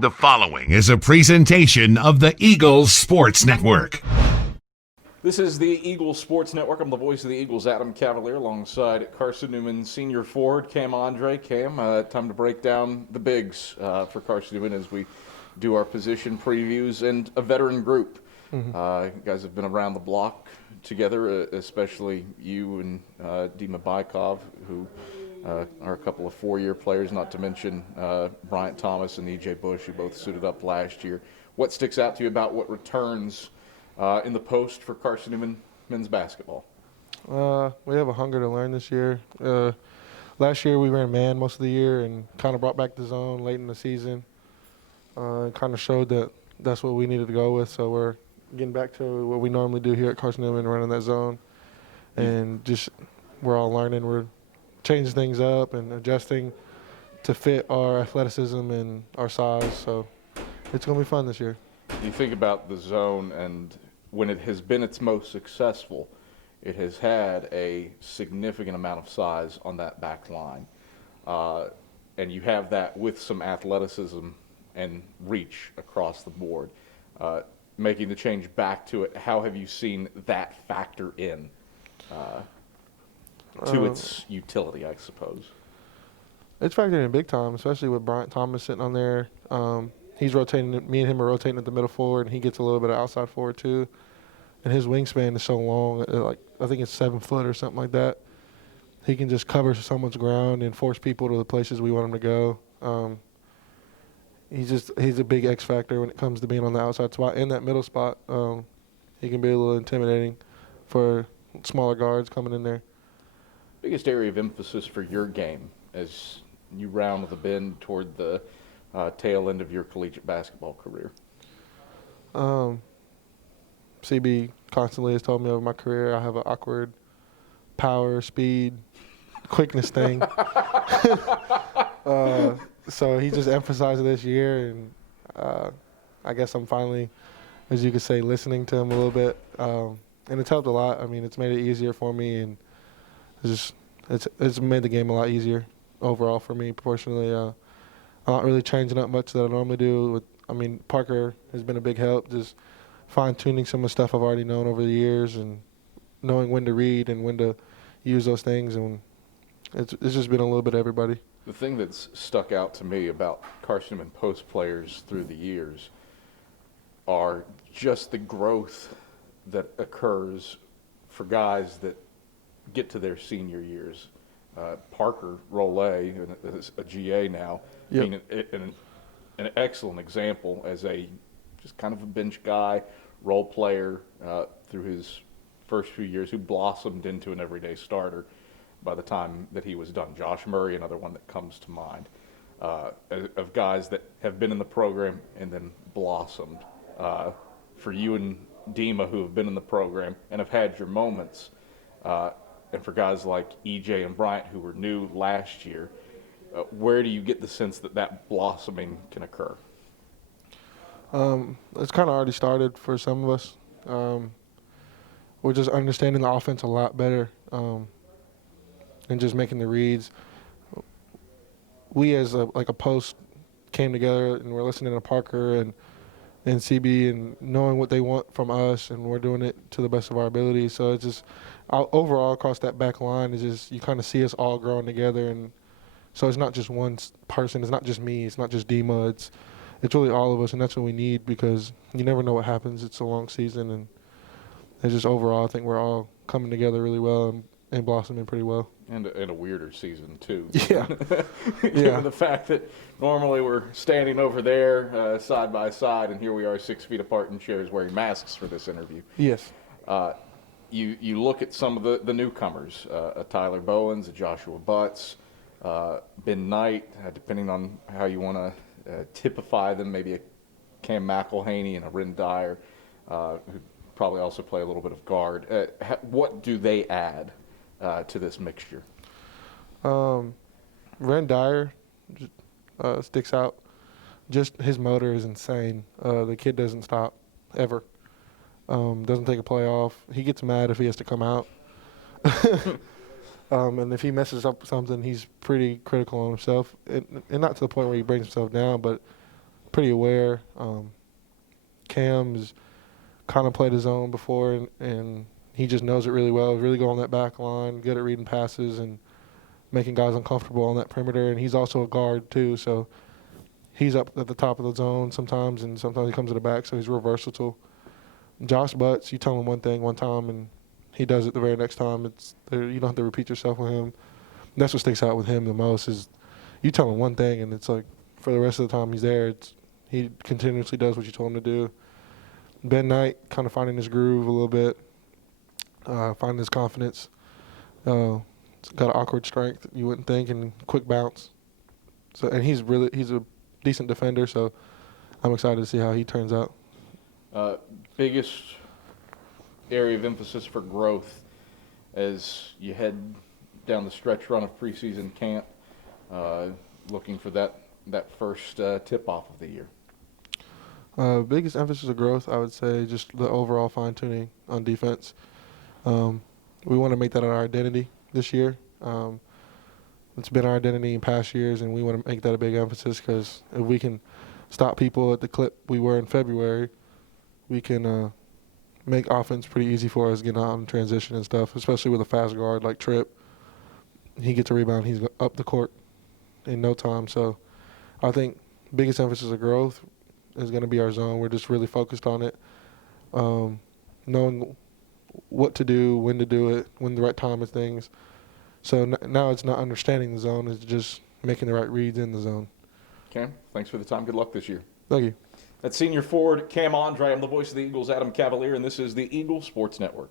The following is a presentation of the Eagles Sports Network. This is the Eagles Sports Network. I'm the voice of the Eagles, Adam Cavalier, alongside Carson-Newman senior forward, Cam Andre. Cam, time to break down the bigs for Carson-Newman as we do our position previews and a veteran group. You guys have been around the block together, especially you and Dima Bykov, who are a couple of four-year players, not to mention Bryant Thomas and E.J. Bush, who both suited up last year. What sticks out to you about what returns in the post for Carson-Newman men's basketball? We have a hunger to learn this year. Last year we ran man most of the year and kind of brought back the zone late in the season. Kind of showed that that's what we needed to go with, so we're getting back to what we normally do here at Carson-Newman, running that zone. And just we're all learning. We're changing things up and adjusting to fit our athleticism and our size, so it's going to be fun this year. You think about the zone, and when it has been its most successful, it has had a significant amount of size on that back line. And you have that with some athleticism and reach across the board. Making the change back to it, how have you seen that factor in to its utility, I suppose? It's factored in big time, especially with Bryant Thomas sitting on there. He's rotating. Me and him are rotating at the middle forward, and he gets a little bit of outside forward too. And his wingspan is so long, like I think it's 7 foot or something like that. He can just cover someone's ground and force people to the places we want him to go. He's a big X factor when it comes to being on the outside spot. In that middle spot, he can be a little intimidating for smaller guards coming in there. Biggest area of emphasis for your game as you round the bend toward the tail end of your collegiate basketball career? CB constantly has told me over my career I have an awkward power, speed, quickness thing. So he just emphasized it this year, and I guess I'm finally, as you could say, listening to him a little bit. And it's helped a lot. I mean, it's made it easier for me, and it's made the game a lot easier overall for me personally. I'm not really changing up much that I normally do. Parker has been a big help, just fine-tuning some of the stuff I've already known over the years and knowing when to read and when to use those things. And it's just been a little bit of everybody. The thing that's stuck out to me about Carson-Newman post players through the years are just the growth that occurs for guys that get to their senior years. Parker Rollet, is a GA now, being an excellent example as a just kind of a bench guy, role player through his first few years, who blossomed into an everyday starter by the time that he was done. Josh Murray, another one that comes to mind, of guys that have been in the program and then blossomed. For you and Dima, who have been in the program and have had your moments, and for guys like EJ and Bryant, who were new last year, where do you get the sense that that blossoming can occur? It's kind of already started for some of us. We're just understanding the offense a lot better and just making the reads. We as a post came together and we're listening to Parker and CB and knowing what they want from us, and we're doing it to the best of our ability. So it's just overall across that back line is just you kind of see us all growing together, and so it's not just one person, it's not just me, it's not just Dima, it's really all of us, and that's what we need because you never know what happens. It's a long season, and it's just overall I think we're all coming together really well and blossoming pretty well. And a weirder season, too. Yeah. Given the fact that normally we're standing over there side by side, and here we are 6 feet apart in chairs wearing masks for this interview. Yes. You look at some of the newcomers, a Tyler Bowens, a Joshua Butts, Ben Knight, depending on how you want to typify them, maybe a Cam McElhaney and a Ren Dyer, who probably also play a little bit of guard. What do they add to this mixture? Ren Dyer sticks out. Just his motor is insane. The kid doesn't stop ever. Doesn't take a play off. He gets mad if he has to come out. And if he messes up something, he's pretty critical on himself. And not to the point where he brings himself down, but pretty aware. Cam's kind of played his own before, and he just knows it really well. Really good on that back line, good at reading passes and making guys uncomfortable on that perimeter. And he's also a guard too, so he's up at the top of the zone sometimes, and sometimes he comes to the back, so he's real versatile. Josh Butts, you tell him one thing one time, and he does it the very next time. You don't have to repeat yourself with him. And that's what sticks out with him the most is you tell him one thing, and it's like for the rest of the time he's there, he continuously does what you told him to do. Ben Knight kind of finding his groove a little bit, finding his confidence. Got an awkward strength, you wouldn't think, and quick bounce. So, and he's a decent defender, so I'm excited to see how he turns out. Biggest area of emphasis for growth as you head down the stretch run of preseason camp, looking for that first tip-off of the year? Biggest emphasis of growth, I would say, just the overall fine-tuning on defense. We want to make that our identity this year. It's been our identity in past years, and we want to make that a big emphasis because if we can stop people at the clip we were in February, we can make offense pretty easy for us getting out in transition and stuff, especially with a fast guard like Tripp. He gets a rebound, he's up the court in no time. So I think biggest emphasis of growth is going to be our zone. We're just really focused on it, knowing what to do, when to do it, when the right time of things. So now it's not understanding the zone, it's just making the right reads in the zone. Cam, thanks for the time. Good luck this year. Thank you. That's senior forward Cam Andre. I'm the voice of the Eagles, Adam Cavalier, and this is the Eagle Sports Network.